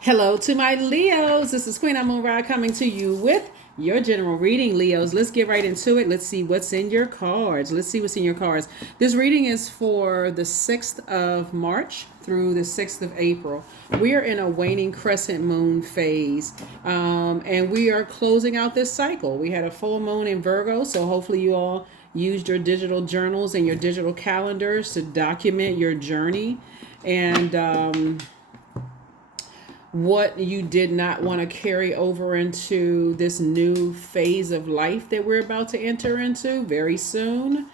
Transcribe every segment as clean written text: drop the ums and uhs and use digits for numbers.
Hello to my Leos. This is Queen Amun Ra coming to you with your general reading, Leos. Let's get right into it. Let's see what's in your cards. This reading is for the 6th of March through the 6th of April. We are in a waning crescent moon phase, and we are closing out this cycle. We had a full moon in Virgo, so hopefully you all used your digital journals and your digital calendars to document your journey and what you did not want to carry over into this new phase of life that we're about to enter into very soon.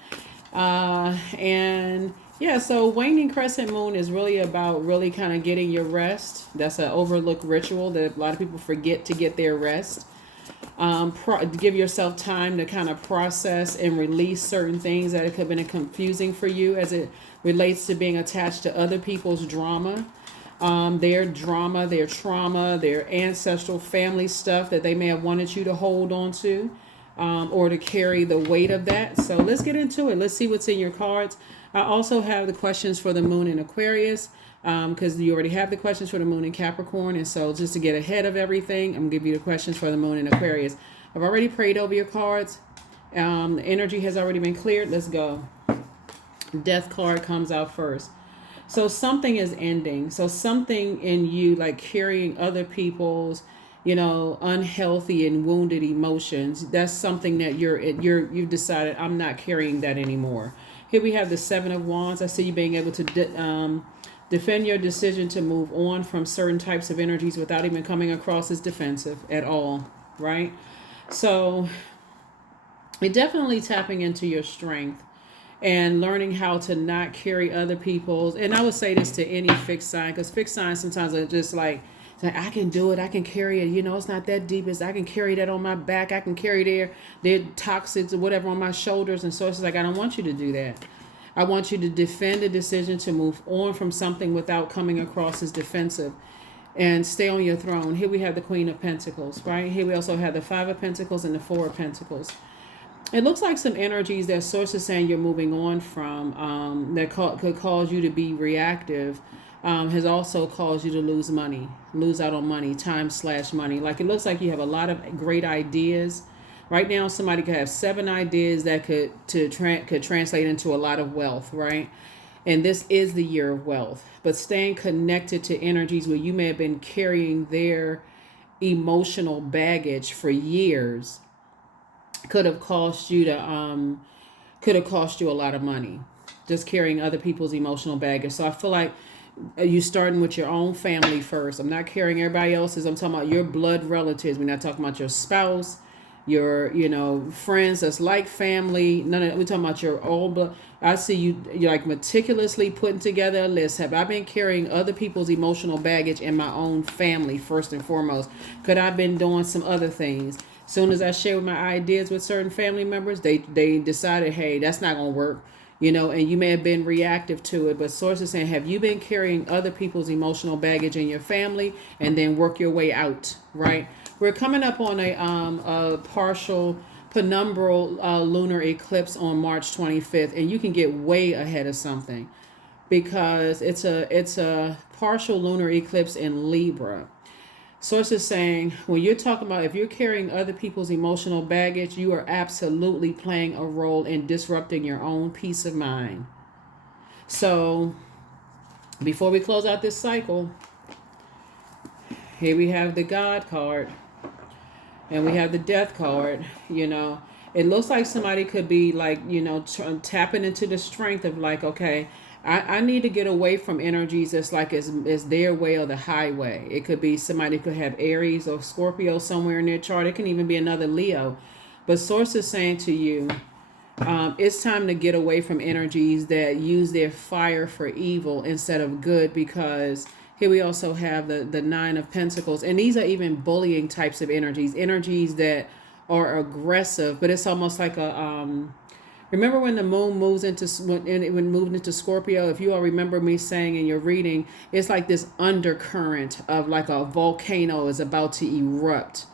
And yeah, so waning crescent moon is really about really kind of getting your rest. That's an overlooked ritual that a lot of people forget to get their rest. Give yourself time to kind of process and release certain things that have been confusing for you as it relates to being attached to other people's drama. Their drama, their trauma, their ancestral family stuff that they may have wanted you to hold on to, or to carry the weight of that. So let's get into it. Let's see what's in your cards. I also have the questions for the moon in Aquarius, because you already have the questions for the moon in Capricorn. And so just to get ahead of everything, I'm going to give you the questions for the moon in Aquarius. I've already prayed over your cards. The energy has already been cleared. Let's go. Death card comes out first. So something is ending. So something in you, like carrying other people's, unhealthy and wounded emotions. That's something that you've decided, I'm not carrying that anymore. Here we have the Seven of Wands. I see you being able to defend your decision to move on from certain types of energies without even coming across as defensive at all, right? So you're definitely tapping into your strength and learning how to not carry other people's. And I would say this to any fixed sign, because fixed signs sometimes are just like, I can do it, I can carry it, it's not that deep, I can carry that on my back, I can carry their toxics or whatever on my shoulders. And so it's like, I don't want you to do that. I want you to defend a decision to move on from something without coming across as defensive, and stay on your throne. Here we have the Queen of Pentacles, right? Here we also have the Five of Pentacles and the Four of Pentacles. It looks like some energies that source is saying you're moving on from, that could cause you to be reactive, has also caused you to lose out on money, time/money. Like, it looks like you have a lot of great ideas. Right now, somebody could have 7 ideas that could translate into a lot of wealth, right? And this is the year of wealth. But staying connected to energies where you may have been carrying their emotional baggage for years could have cost you a lot of money, just carrying other people's emotional baggage. So I feel like you starting with your own family first. I'm not carrying everybody else's. I'm talking about your blood relatives. We're not talking about your spouse, your friends that's like family. None of, we're talking about your own blood. I see you're like meticulously putting together a list. Have I been carrying other people's emotional baggage in my own family first and foremost? Could I have been doing some other things? Soon as I share my ideas with certain family members, they decided, hey, that's not gonna work, and you may have been reactive to it. But sources saying, have you been carrying other people's emotional baggage in your family, and then work your way out, right? We're coming up on a partial penumbral lunar eclipse on March 25th, and you can get way ahead of something because it's a partial lunar eclipse in Libra. Sources saying, when you're talking about, if you're carrying other people's emotional baggage, you are absolutely playing a role in disrupting your own peace of mind. So before we close out this cycle, here we have the God card and we have the Death card. It looks like somebody could be like, tapping into the strength of like, okay, I need to get away from energies that's like is their way or the highway. It could be somebody could have Aries or Scorpio somewhere in their chart. It can even be another Leo. But source is saying to you, it's time to get away from energies that use their fire for evil instead of good, because here we also have the Nine of Pentacles. And these are even bullying types of energies that are aggressive, but it's almost like a... Remember when the moon moves into when moved into Scorpio? If you all remember me saying in your reading, it's like this undercurrent of like a volcano is about to erupt.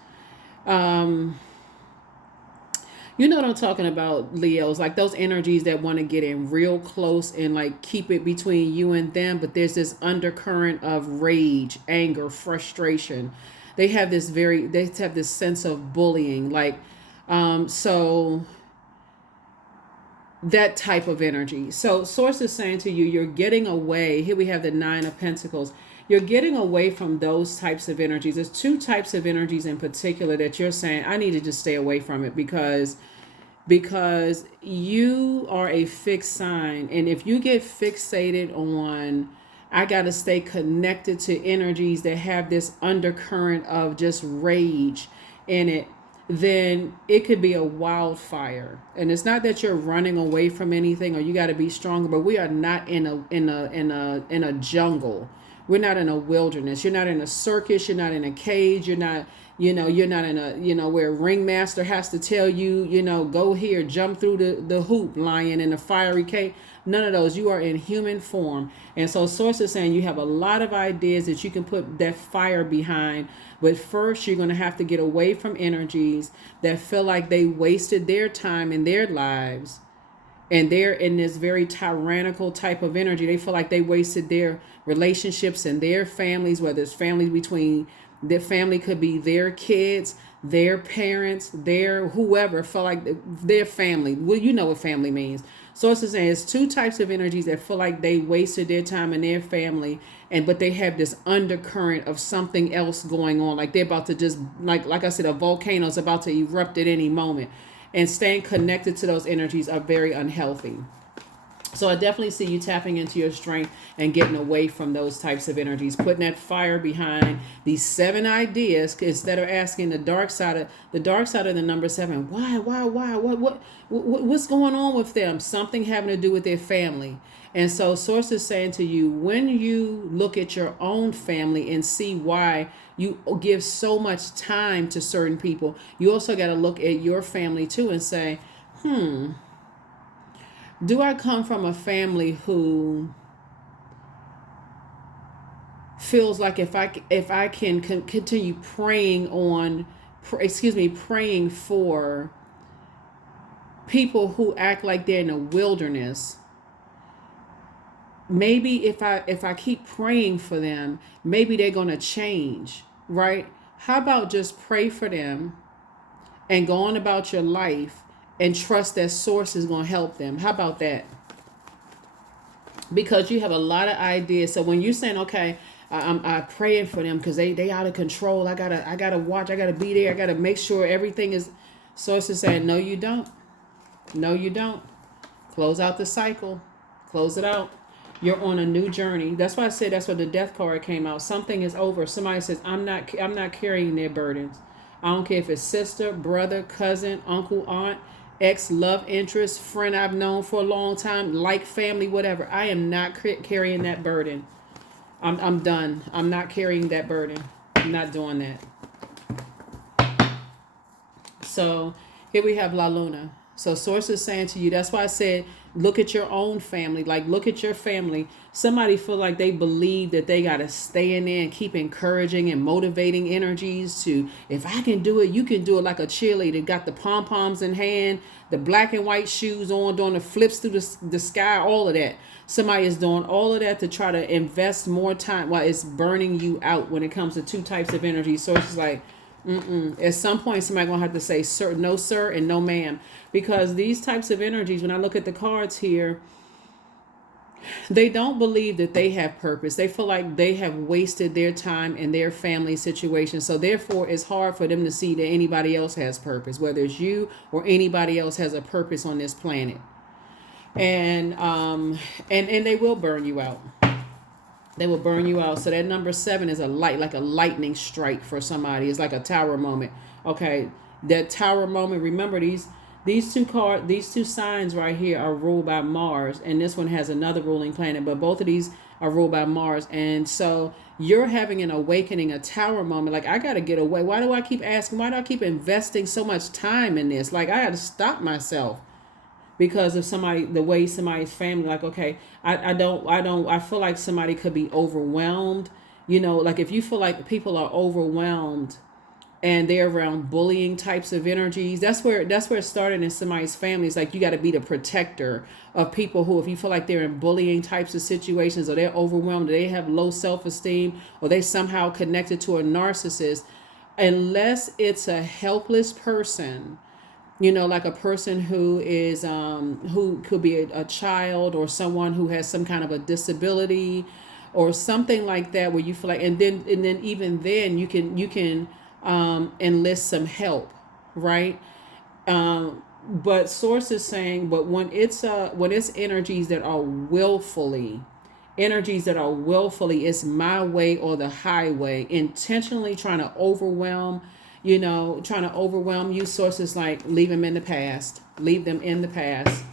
You know what I'm talking about, Leos, like those energies that want to get in real close and like keep it between you and them, but there's this undercurrent of rage, anger, frustration. They have this sense of bullying, like, so that type of energy. So source is saying to you, you're getting away. Here we have the Nine of Pentacles. You're getting away from those types of energies. There's two types of energies in particular that you're saying, I need to just stay away from it because you are a fixed sign. And if you get fixated on, I got to stay connected to energies that have this undercurrent of just rage in it, then it could be a wildfire. And it's not that you're running away from anything or you got to be stronger, but we are not in a jungle. We're not in a wilderness. You're not in a circus. You're not in a cage. You're not, you're not in a, where a ringmaster has to tell you, go here, jump through the hoop, lion in a fiery cage. None of those. You are in human form. And so source is saying you have a lot of ideas that you can put that fire behind. But first, you're going to have to get away from energies that feel like they wasted their time in their lives. And they're in this very tyrannical type of energy. They feel like they wasted their relationships and their families, whether it's families between their family, could be their kids, their parents, their whoever, feel like their family. Well, you know what family means. So it's saying it's two types of energies that feel like they wasted their time in their family, but they have this undercurrent of something else going on. Like they're about to just, like I said, a volcano is about to erupt at any moment. And staying connected to those energies are very unhealthy. So I definitely see you tapping into your strength and getting away from those types of energies, putting that fire behind these 7 ideas instead of asking the dark side of the number 7. Why, what's going on with them? Something having to do with their family. And so source is saying to you, when you look at your own family and see why you give so much time to certain people, you also got to look at your family too and say, do I come from a family who feels like if I can continue praying for people who act like they're in a wilderness, maybe if I keep praying for them, maybe they're going to change, right? How about just pray for them and go on about your life and trust that source is going to help them? How about that? Because you have a lot of ideas. So when you're saying, okay, I'm praying for them because they out of control. I gotta watch. I gotta be there. I gotta make sure everything is. Source is saying, no, you don't. No, you don't. Close out the cycle. Close it out. You're on a new journey. That's why I said that's why the death card came out. Something is over. Somebody says, I'm not carrying their burdens. I don't care if it's sister, brother, cousin, uncle, aunt, ex, love interest, friend I've known for a long time, like family, whatever. I am not carrying that burden. I'm done. I'm not carrying that burden. I'm not doing that. So here we have La Luna. So source is saying to you, that's why I said, look at your own family. Like, look at your family. Somebody feel like they believe that they got to stay in there and keep encouraging and motivating energies to, if I can do it, you can do it, like a cheerleader. Got the pom-poms in hand, the black and white shoes on, doing the flips through the sky, all of that. Somebody is doing all of that to try to invest more time while it's burning you out when it comes to two types of energy. So it's like, at some point, somebody gonna have to say, sir, no, sir, and no, ma'am. Because these types of energies, when I look at the cards here, they don't believe that they have purpose. They feel like they have wasted their time in their family situation. So therefore, it's hard for them to see that anybody else has purpose, whether it's you or anybody else has a purpose on this planet. And they will burn you out. They will burn you out. So that number 7 is like a lightning strike for somebody. It's like a tower moment. Okay, that tower moment. Remember these two signs right here are ruled by Mars, and this one has another ruling planet. But both of these are ruled by Mars, and so you're having an awakening, a tower moment. Like, I got to get away. Why do I keep asking? Why do I keep investing so much time in this? Like, I got to stop myself. Because of the way somebody's family, like, okay, I feel like somebody could be overwhelmed. Like if you feel like people are overwhelmed and they're around bullying types of energies. That's where it started in somebody's family. It's like you got to be the protector of people who, if you feel like they're in bullying types of situations, or they're overwhelmed, or they have low self-esteem, or they somehow connected to a narcissist, unless it's a helpless person, like a person who is who could be a child, or someone who has some kind of a disability or something like that, where you feel like, and then even then you can enlist some help, right? But source is saying, but when it's energies that are willfully, it's my way or the highway, intentionally trying to overwhelm you. Sources like, leave them in the past, leave them in the past,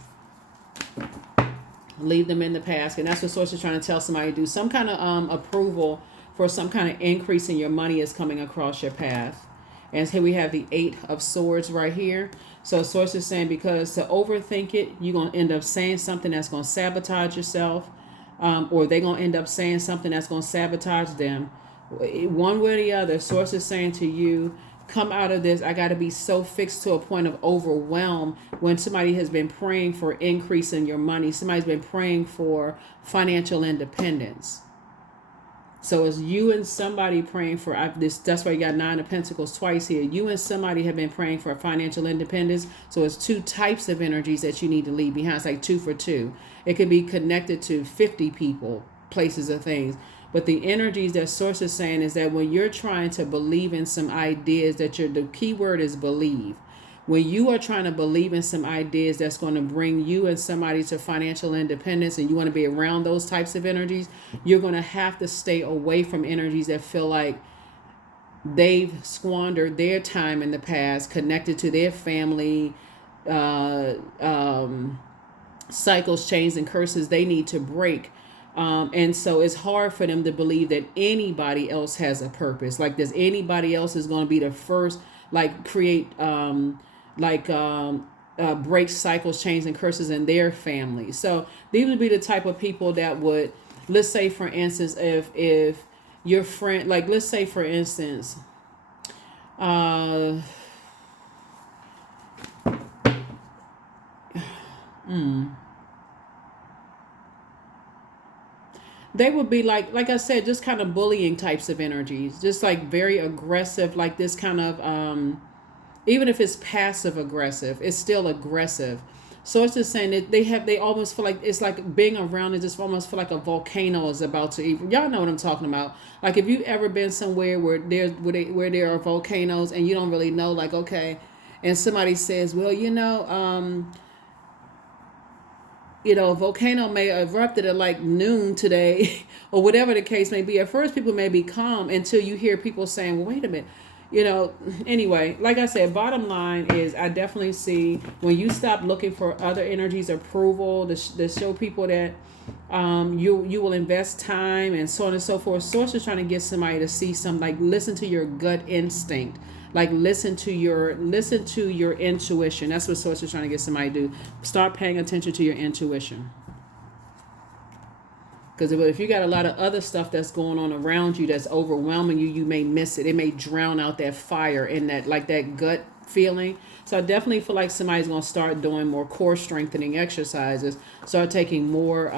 leave them in the past. And that's what source is trying to tell somebody to do. Some kind of approval for some kind of increase in your money is coming across your path. And here we have the 8 of Swords right here. So source is saying, because to overthink it, you're going to end up saying something that's going to sabotage yourself, or they're going to end up saying something that's going to sabotage them. One way or the other, source is saying to you, come out of this. I got to be so fixed to a point of overwhelm. When somebody has been praying for increase in your money, somebody's been praying for financial independence. So it's you and somebody praying for this. That's why you got 9 of Pentacles twice here. You and somebody have been praying for financial independence. So it's 2 types of energies that you need to leave behind. It's like 2 for 2. It could be connected to 50 people, places, or things. But the energies that source is saying is that when you're trying to believe in some ideas, that the key word is believe. When you are trying to believe in some ideas that's going to bring you and somebody to financial independence, and you want to be around those types of energies, you're going to have to stay away from energies that feel like they've squandered their time in the past, connected to their family, cycles, chains, and curses they need to break. And so it's hard for them to believe that anybody else has a purpose. Like, does anybody else is going to be the first, like, create, break cycles, chains, and curses in their family. So these would be the type of people that would, let's say, for instance, if your friend, like, let's say, for instance, they would be like I said, just kind of bullying types of energies, just like very aggressive, like this kind of, even if it's passive aggressive, it's still aggressive. So it's just saying that they almost feel like it's like being around it, just almost feel like a volcano is about to eat. Y'all know what I'm talking about. Like, if you ever been somewhere where there are volcanoes and you don't really know, like, okay, and somebody says, well, a volcano may have erupted at like noon today, or whatever the case may be. At first, people may be calm until you hear people saying, well, wait a minute. Anyway, like I said, bottom line is, I definitely see when you stop looking for other energies' approval to show people that you will invest time and so on and so forth. Source is trying to get somebody to see some, like, listen to your gut instinct. Like, listen to your intuition. That's what source is trying to get somebody to do. Start paying attention to your intuition. Because if you got a lot of other stuff that's going on around you that's overwhelming you, you may miss it. It may drown out that fire and that gut feeling. So I definitely feel like somebody's going to start doing more core strengthening exercises, start taking more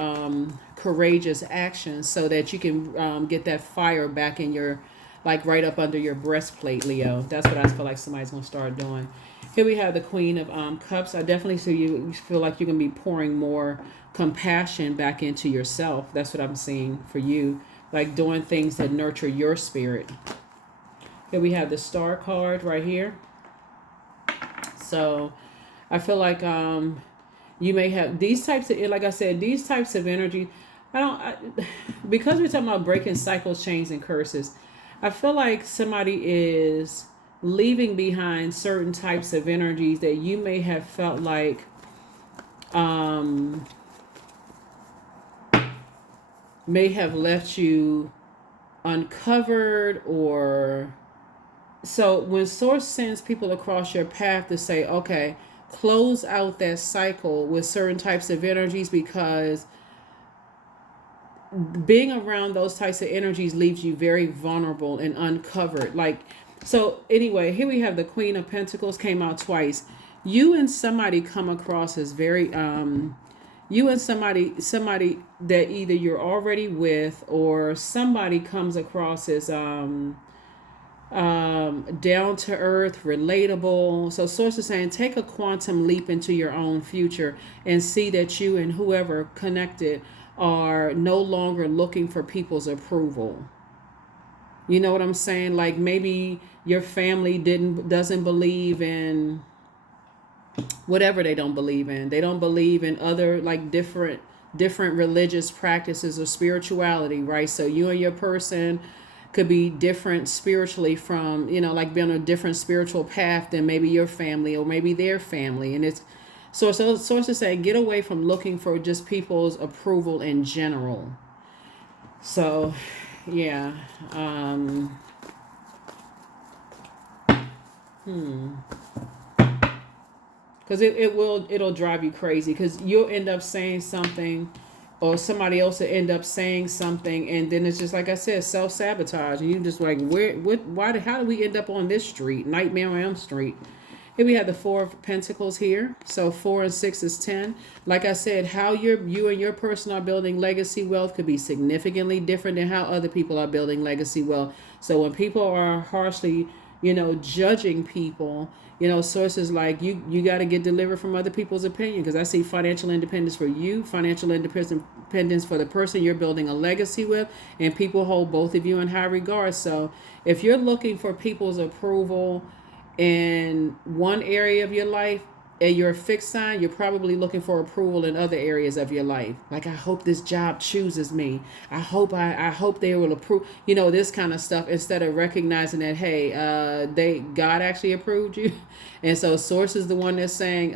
courageous actions, so that you can get that fire back in your, like, right up under your breastplate, Leo. That's what I feel like somebody's going to start doing. Here we have the Queen of Cups. I definitely see you feel like you're going to be pouring more compassion back into yourself. That's what I'm seeing for you. Like, doing things that nurture your spirit. Here we have the Star card right here. So I feel like you may have these types of, like I said, these types of energy. Because we're talking about breaking cycles, chains, and curses, I feel like somebody is leaving behind certain types of energies that you may have felt like may have left you uncovered. Or so when source sends people across your path to say, okay, close out that cycle with certain types of energies, because being around those types of energies leaves you very vulnerable and uncovered. Like, So anyway, here we have the Queen of Pentacles came out twice. You and somebody come across as very you and somebody that either you're already with, or somebody comes across as down to earth, relatable. So source is saying take a quantum leap into your own future and see that you and whoever connected are no longer looking for people's approval. You know what I'm saying? Like maybe your family doesn't believe in whatever they don't believe in. They don't believe in other like different religious practices or spirituality, right? So you and your person could be different spiritually from, like be on a different spiritual path than maybe your family or maybe their family. And it's sources say get away from looking for just people's approval in general. So yeah. Because it'll drive you crazy, because you'll end up saying something, or somebody else will end up saying something, and then it's just like I said, self-sabotage, and you just like, how did we end up on this street, Nightmare on Elm Street? Here we have the Four of Pentacles here. So 4 and 6 is 10. Like I said, how you and your person are building legacy wealth could be significantly different than how other people are building legacy wealth. So when people are harshly, judging people, sources like you got to get delivered from other people's opinion, because I see financial independence for you, financial independence for the person you're building a legacy with, and people hold both of you in high regard. So if you're looking for people's approval in one area of your life and you're a fixed sign, you're probably looking for approval in other areas of your life. Like, I hope this job chooses me. I hope they will approve, this kind of stuff, instead of recognizing that, hey, God actually approved you. And so source is the one that's saying,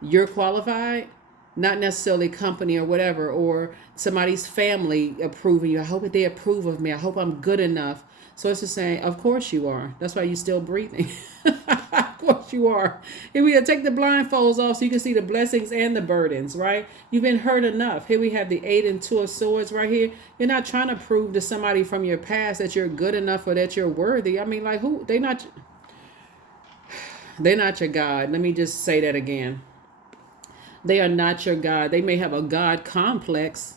you're qualified, not necessarily company or whatever, or somebody's family approving you. I hope that they approve of me. I hope I'm good enough. So it's just saying, of course you are. That's why you're still breathing. Of course you are. Here we go. Take the blindfolds off so you can see the blessings and the burdens, right? You've been hurt enough. Here we have the 8 and 2 of swords right here. You're not trying to prove to somebody from your past that you're good enough or that you're worthy. I mean, like, who? They're not your God. Let me just say that again. They are not your God. They may have a God complex,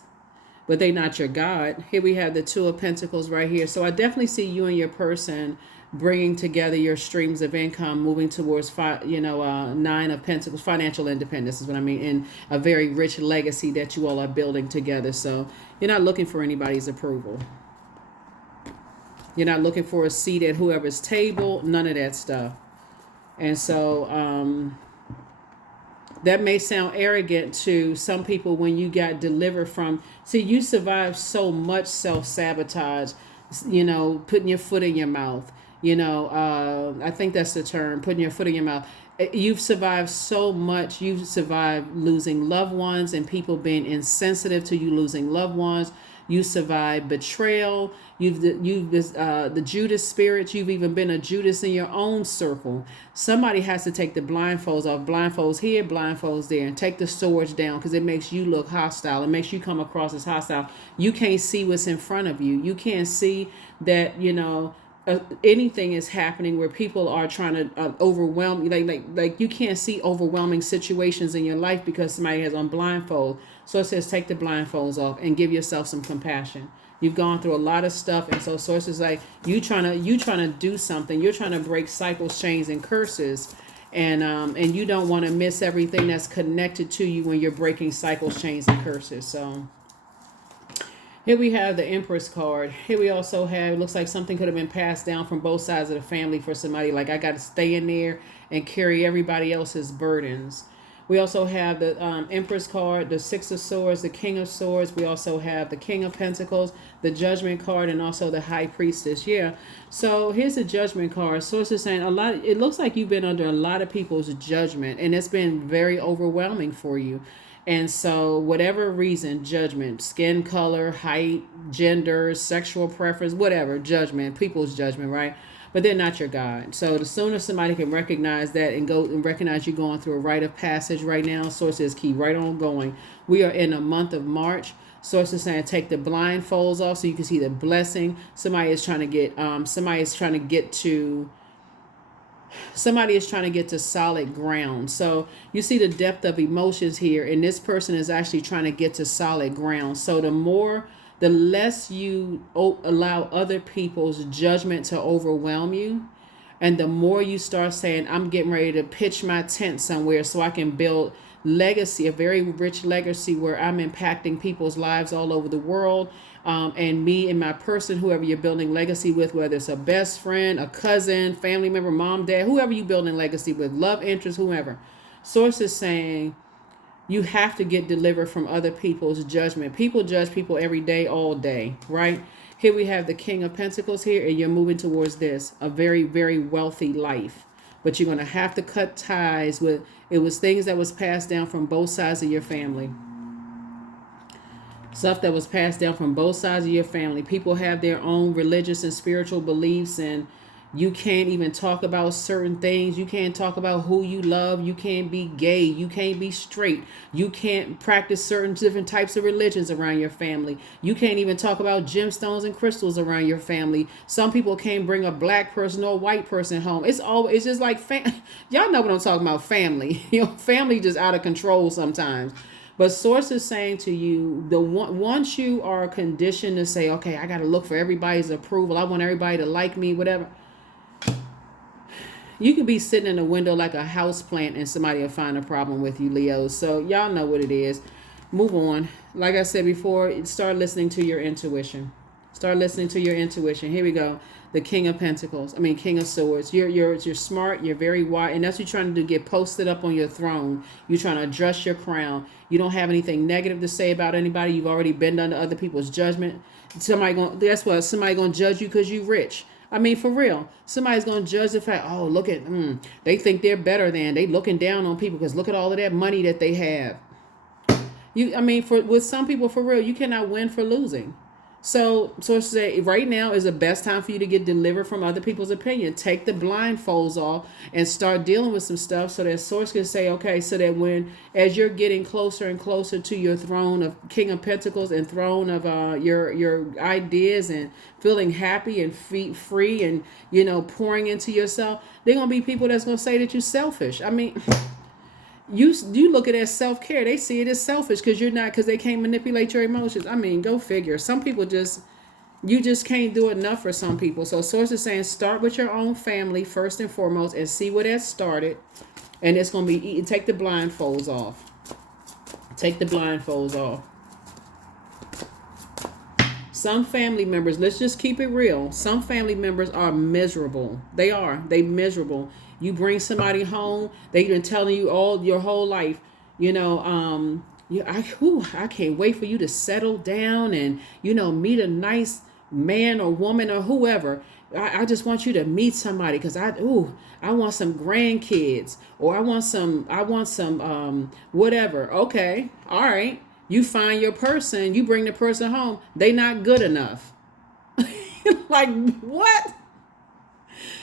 but they're not your God. Here we have the 2 of Pentacles right here. So I definitely see you and your person bringing together your streams of income, moving towards 9 of Pentacles, financial independence is what I mean, and a very rich legacy that you all are building together. So you're not looking for anybody's approval. You're not looking for a seat at whoever's table, none of that stuff. And so that may sound arrogant to some people when you got delivered from, see, you survived so much self-sabotage, putting your foot in your mouth, I think that's the term, putting your foot in your mouth. You've survived so much. You've survived losing loved ones and people being insensitive to you losing loved ones. You survived betrayal. You've the Judas spirit. You've even been a Judas in your own circle. Somebody has to take the blindfolds off. Blindfolds here, blindfolds there, and take the swords down, because it makes you look hostile. It makes you come across as hostile. You can't see what's in front of you. You can't see that anything is happening where people are trying to overwhelm you. Like you can't see overwhelming situations in your life because somebody has on blindfold. So it says take the blindfolds off and give yourself some compassion. You've gone through a lot of stuff, and so sources like you trying to do something. You're trying to break cycles, chains, and curses, and you don't want to miss everything that's connected to you when you're breaking cycles, chains, and curses. So here we have the Empress card. Here we also have, it looks like something could have been passed down from both sides of the family for somebody. Like, I got to stay in there and carry everybody else's burdens. We also have the Empress card, the 6 of Swords, the King of Swords. We also have the King of Pentacles, the Judgment card, and also the High Priestess. Yeah. So here's the Judgment card. So it's just saying it looks like you've been under a lot of people's judgment, and it's been very overwhelming for you. And so whatever reason, judgment, skin color, height, gender, sexual preference, whatever, judgment, people's judgment, right? But they're not your God. So the sooner somebody can recognize that and go and recognize you going through a rite of passage right now, sources keep right on going. We are in a month of March. Source is saying take the blindfolds off so you can see the blessing. Somebody is trying to get to solid ground. So you see the depth of emotions here, and this person is actually trying to get to solid ground. So the less you allow other people's judgment to overwhelm you, and the more you start saying, I'm getting ready to pitch my tent somewhere so I can build legacy, a very rich legacy where I'm impacting people's lives all over the world. And me and my person, whoever you're building legacy with, whether it's a best friend, a cousin, family member, mom, dad, whoever you building legacy with, love interest, whoever. Source is saying you have to get delivered from other people's judgment. People judge people every day, all day, right? Here we have the King of Pentacles here, and you're moving towards this, a very, very wealthy life. But you're going to have to cut ties with, it was things that was passed down from both sides of your family. Stuff that was passed down from both sides of your family. People have their own religious and spiritual beliefs, and you can't even talk about certain things. You can't talk about who you love. You can't be gay. You can't be straight. You can't practice certain different types of religions around your family. You can't even talk about gemstones and crystals around your family. Some people can't bring a black person or a white person home. It's just like, y'all know what I'm talking about, family. Family just out of control sometimes. But Source is saying to you, once you are conditioned to say, okay, I got to look for everybody's approval. I want everybody to like me, whatever. You could be sitting in a window like a house plant and somebody will find a problem with you, Leo. So y'all know what it is. Move on. Like I said before, start listening to your intuition. Start listening to your intuition. Here we go. The King of Pentacles. King of Swords. You're smart. You're very wise. And that's what you're trying to do. Get posted up on your throne. You're trying to adjust your crown. You don't have anything negative to say about anybody. You've already been under other people's judgment. Somebody gonna judge you because you're rich. For real, somebody's going to judge the fact, oh, look at, they think they're better than, they looking down on people because look at all of that money that they have. With some people, for real, you cannot win for losing. So say right now is the best time for you to get delivered from other people's opinion. Take the blindfolds off and start dealing with some stuff so that Source can say, okay, so that as you're getting closer and closer to your throne of King of Pentacles and throne of your ideas and feeling happy and free and, pouring into yourself, they're going to be people that's going to say that you're selfish. You look at it as self-care. They see it as selfish because they can't manipulate your emotions. Go figure. Some people you just can't do enough for some people. So Source is saying start with your own family first and foremost and see where that started. And it's going to be, take the blindfolds off. Take the blindfolds off. Some family members, let's just keep it real. Some family members are miserable. They miserable. You bring somebody home, they've been telling you all your whole life, I can't wait for you to settle down and, meet a nice man or woman or whoever. I just want you to meet somebody because I want some grandkids or I want some whatever. Okay. All right. You find your person, you bring the person home. They not good enough. Like what?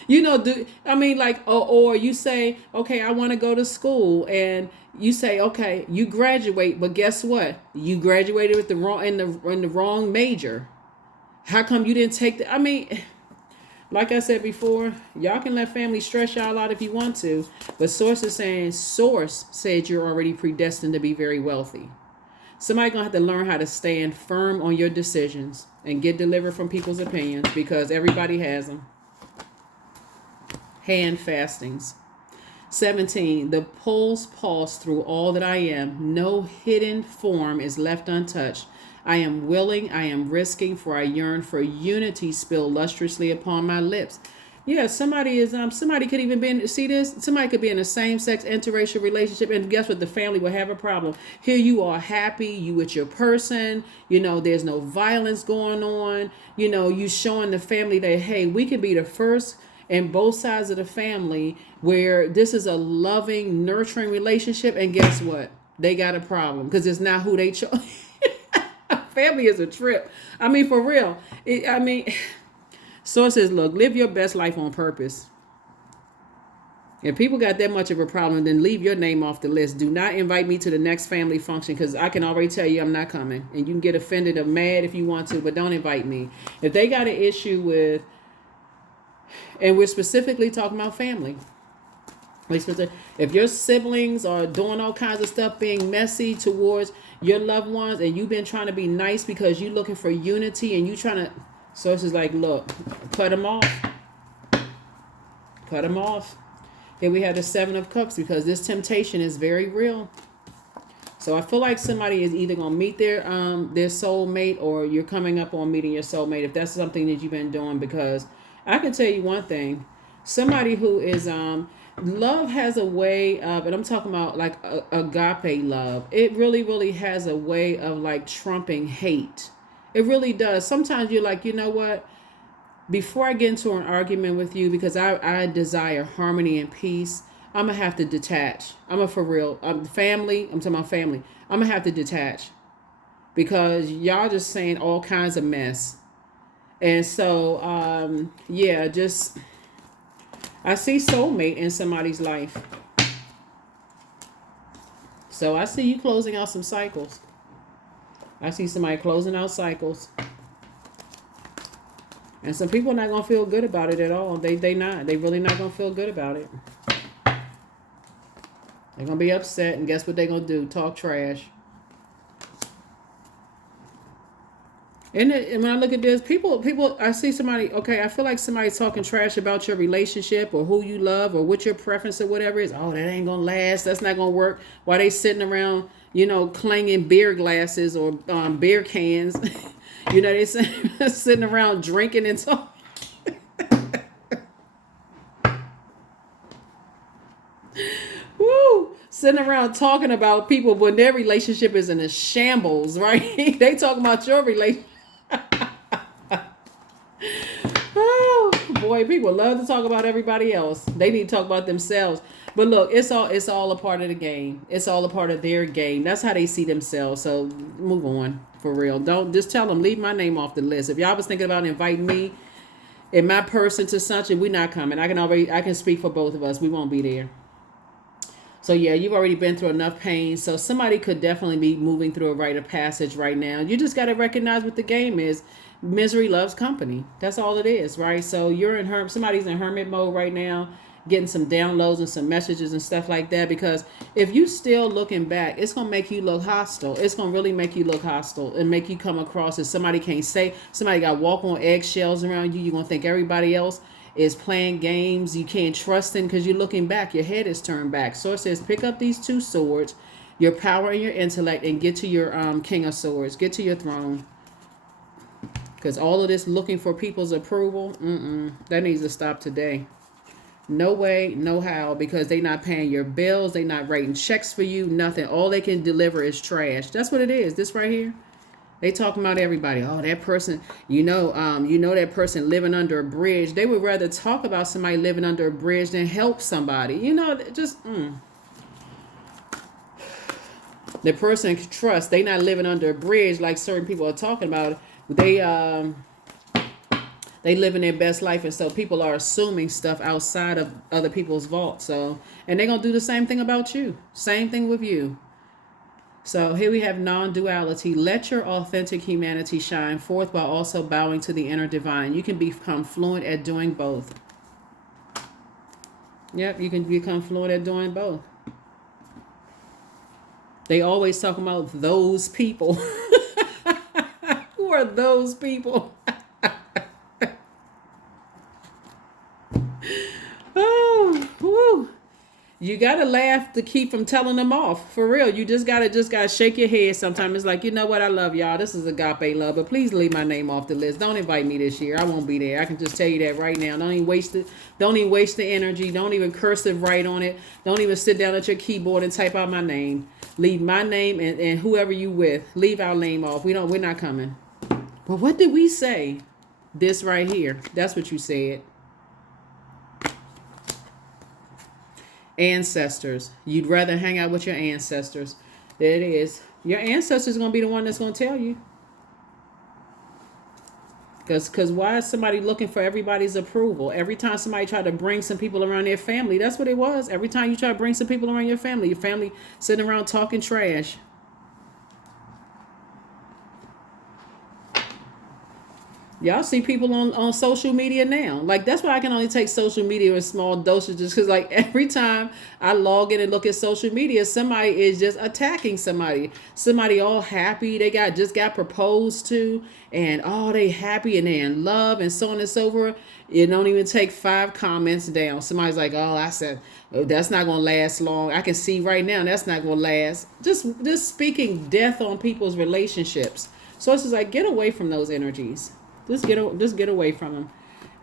Or you say, okay, I want to go to school, and you say, okay, you graduate, but guess what? You graduated with in the wrong major. How come you didn't take like I said before, y'all can let family stress y'all out if you want to, but Source said you're already predestined to be very wealthy. Somebody gonna have to learn how to stand firm on your decisions and get delivered from people's opinions because everybody has them. Hand fastings. 17. The poles pulse through all that I am. No hidden form is left untouched. I am willing, I am risking, for I yearn for unity spill lustrously upon my lips. Yeah, somebody could even be see this? Somebody could be in a same-sex interracial relationship, and guess what? The family will have a problem. Here you are happy, you with your person, there's no violence going on, you showing the family that, hey, we can be the first and both sides of the family where this is a loving, nurturing relationship. And guess what? They got a problem because it's not who they chose. Family is a trip. For real. Source says, look, live your best life on purpose. If people got that much of a problem, then leave your name off the list. Do not invite me to the next family function, because I can already tell you I'm not coming. And you can get offended or mad if you want to, but don't invite me. If they got an issue with, and we're specifically talking about family. If your siblings are doing all kinds of stuff, being messy towards your loved ones, and you've been trying to be nice because you're looking for unity and you trying to, sources like, look, cut them off. Cut them off. Here we have the Seven of Cups, because this temptation is very real. So I feel like somebody is either going to meet their soulmate, or you're coming up on meeting your soulmate, if that's something that you've been doing. Because I can tell you one thing. Somebody who is, love has a way of, and I'm talking about like agape love. It really, really has a way of like trumping hate. It really does. Sometimes you're like, you know what? Before I get into an argument with you, because I desire harmony and peace, I'm going to have to detach. For real. Family, I'm talking about family. I'm going to have to detach. Because y'all just saying all kinds of mess. And so, yeah, just, I see soulmate in somebody's life. So I see you closing out some cycles. I see somebody closing out cycles. And some people are not going to feel good about it at all. They not. They really not going to feel good about it. They're going to be upset, and guess what they're going to do? Talk trash. And when I look at this, people, I see somebody, okay, I feel like somebody's talking trash about your relationship or who you love or what your preference or whatever is. Oh, that ain't going to last. That's not going to work. While they sitting around, clanging beer glasses or beer cans. They sitting around drinking and talking. Woo! Sitting around talking about people when their relationship is in a shambles, right? They talking about your relationship. Oh boy, people love to talk about everybody else. They need to talk about themselves. But look, it's all a part of the game. It's all a part of their game. That's how they see themselves. So move on, for real. Don't just tell them, leave my name off the list. If y'all was thinking about inviting me and my person to something, we're not coming. I can speak for both of us. We won't be there. So yeah, you've already been through enough pain. So somebody could definitely be moving through a rite of passage right now. You just got to recognize what the game is. Misery loves company. That's all it is, right? So you're somebody's in hermit mode right now, getting some downloads and some messages and stuff like that. Because if you still looking back, it's going to make you look hostile. It's going to really make you look hostile and make you come across as somebody can't say, somebody got to walk on eggshells around you. You're going to think everybody else is playing games you can't trust in because you're looking back. Your head is turned back. So it says, pick up these two swords, your power and your intellect, and get to your King of Swords. Get to your throne. Because all of this looking for people's approval, that needs to stop today. No way, no how, because they not paying your bills. They not writing checks for you, nothing. All they can deliver is trash. That's what it is. This right here. They talking about everybody. Oh, that person, that person living under a bridge. They would rather talk about somebody living under a bridge than help somebody. The person can trust. They not living under a bridge like certain people are talking about. They living their best life, and so people are assuming stuff outside of other people's vault. So, and they're gonna do the same thing about you. Same thing with you. So here we have non-duality. Let your authentic humanity shine forth while also bowing to the inner divine. You can become fluent at doing both. Yep, you can become fluent at doing both. They always talk about those people. Who are those people? Oh, whoo. You gotta laugh to keep from telling them off. For real. You just gotta shake your head sometimes. It's like, you know what, I love y'all. This is agape love, but please leave my name off the list. Don't invite me this year. I won't be there. I can just tell you that right now. Don't even waste the energy. Don't even cursive write on it. Don't even sit down at your keyboard and type out my name. Leave my name and whoever you with. Leave our name off. We're not coming. But what did we say? This right here. That's what you said. Ancestors. You'd rather hang out with your ancestors. There it is. Your ancestors going to be the one that's going to tell you. Because why is somebody looking for everybody's approval? Every time somebody tried to bring some people around their family, that's what it was. Every time you try to bring some people around your family sitting around talking trash. Y'all see people on social media now. Like, that's why I can only take social media in small dosages. Because, like, every time I log in and look at social media, somebody is just attacking somebody. Somebody all happy. They just got proposed to. And, oh, they happy and they in love and so on and so forth. It don't even take 5 comments down. Somebody's like, oh, I said, oh, that's not going to last long. I can see right now that's not going to last. Just speaking death on people's relationships. So it's just like, get away from those energies. Just get away from them.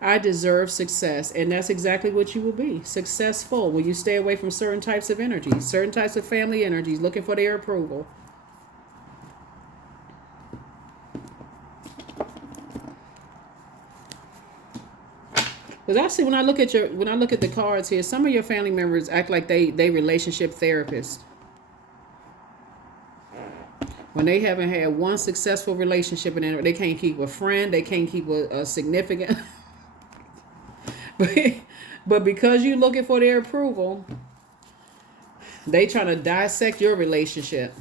I deserve success, and that's exactly what you will be. Successful when you stay away from certain types of energies, certain types of family energies, looking for their approval. Because I see when I look at the cards here, some of your family members act like they relationship therapists. When they haven't had one successful relationship and they can't keep a friend, they can't keep a significant. but because you're looking for their approval, they trying to dissect your relationship.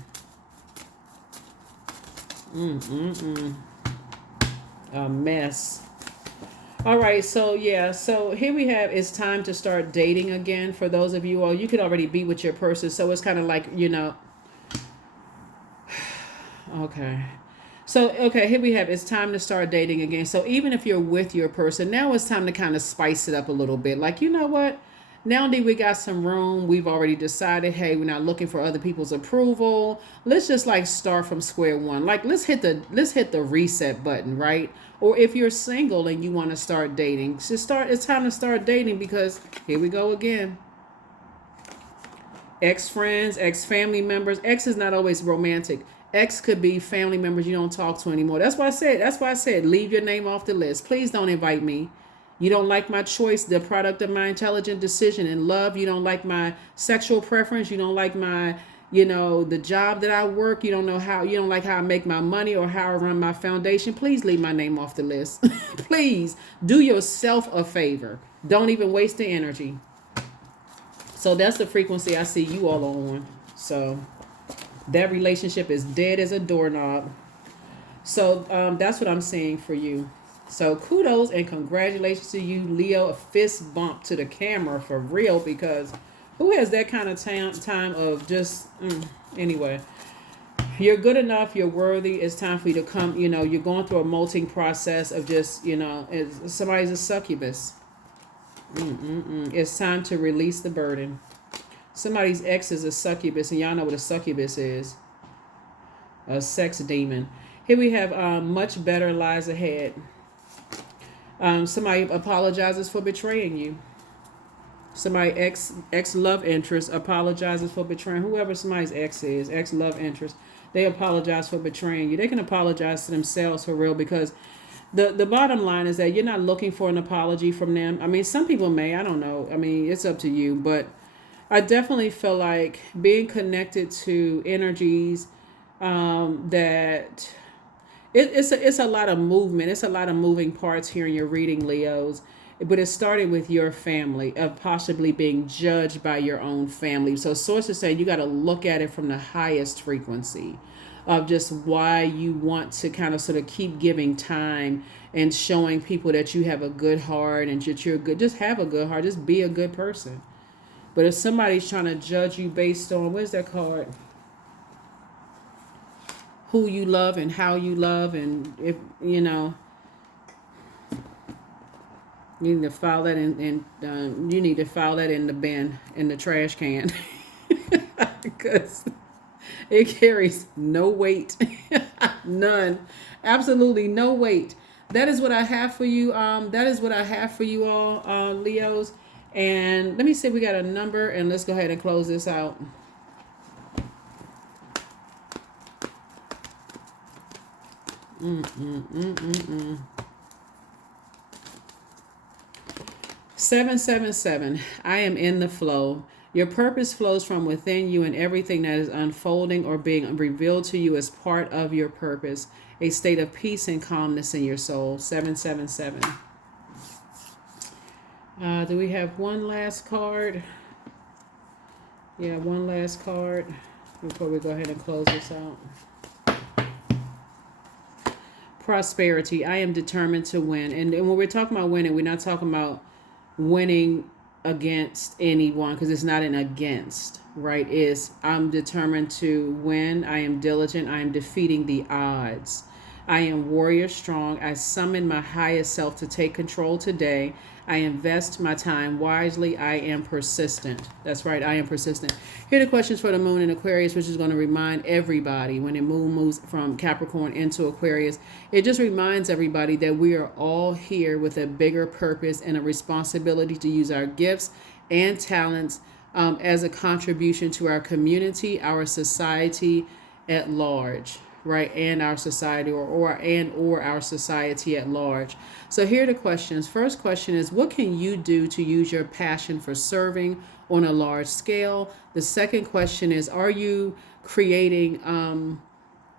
A mess. All right, so yeah, so here we have, it's time to start dating again. For those of you, you could already be with your person, so it's kind of like, okay. So, okay, here we have, it's time to start dating again. So even if you're with your person, now it's time to kind of spice it up a little bit. Like, you know what? Now that we got some room, we've already decided, hey, we're not looking for other people's approval. Let's just like start from square one. Like, let's hit the reset button, right? Or if you're single and you want to start dating, it's time to start dating, because here we go again. Ex-friends, ex-family members. Ex is not always romantic. Ex could be family members you don't talk to anymore. That's why I said leave your name off the list. Please don't invite me. You don't like my choice, the product of my intelligent decision in love. You don't like my sexual preference. You don't like my, the job that I work. You don't like how I make my money or how I run my foundation. Please leave my name off the list. Please do yourself a favor. Don't even waste the energy. So that's the frequency I see you all on. So that relationship is dead as a doorknob. So that's what I'm seeing for you. So kudos and congratulations to you, Leo. A fist bump to the camera for real, because who has that kind of time of just, anyway. You're good enough. You're worthy. It's time for you to come, you're going through a molting process of just, somebody's a succubus. It's time to release the burden. Somebody's ex is a succubus, and y'all know what a succubus is. A sex demon. Here we have much better lies ahead. Somebody apologizes for betraying you. Somebody ex love interest apologizes for betraying whoever somebody's ex is, ex love interest. They apologize for betraying you. They can apologize to themselves for real, because the bottom line is that you're not looking for an apology from them. I mean, some people may, I don't know. I mean, it's up to you, but I definitely feel like being connected to energies that it's a lot of movement. It's a lot of moving parts here in your reading, Leos. But it started with your family, of possibly being judged by your own family. So sources say you got to look at it from the highest frequency of just why you want to kind of sort of keep giving time and showing people that you have a good heart and that you're good. Just have a good heart. Just be a good person. But if somebody's trying to judge you based on, where's that card? Who you love and how you love, and if, you need to file that in you need to file that in the bin, in the trash can. Because it carries no weight. None. Absolutely no weight. That is what I have for you. That is what I have for you all, Leos. And let me see if we got a number, and let's go ahead and close this out. Mm-mm-mm-mm-mm. 777. I am in the flow. Your purpose flows from within you, and everything that is unfolding or being revealed to you is part of your purpose, a state of peace and calmness in your soul. 777. Do we have one last card? Yeah, one last card before we go ahead and close this out. Prosperity. I am determined to win. And when we're talking about winning, we're not talking about winning against anyone, because it's not an against, right? Is I'm determined to win. I am diligent. I am defeating the odds. I am warrior strong. I summon my highest self to take control today. I invest my time wisely. I am persistent. That's right. I am persistent. Here are the questions for the moon in Aquarius, which is going to remind everybody when the moon moves from Capricorn into Aquarius. It just reminds everybody that we are all here with a bigger purpose and a responsibility to use our gifts and talents as a contribution to our community, our society at large. Right, and our society or our society at large. So here are the questions. First question is, what can you do to use your passion for serving on a large scale? The second question is, are you creating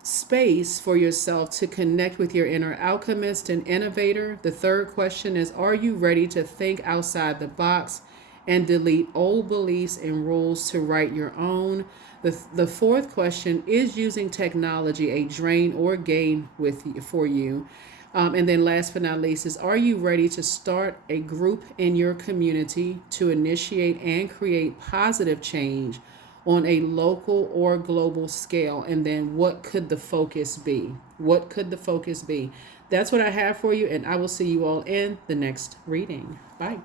space for yourself to connect with your inner alchemist and innovator? The third question is, are you ready to think outside the box and delete old beliefs and rules to write your own? The fourth question is, using technology a drain or gain for you? And then last but not least is, are you ready to start a group in your community to initiate and create positive change on a local or global scale? And then what could the focus be? What could the focus be? That's what I have for you, and I will see you all in the next reading. Bye.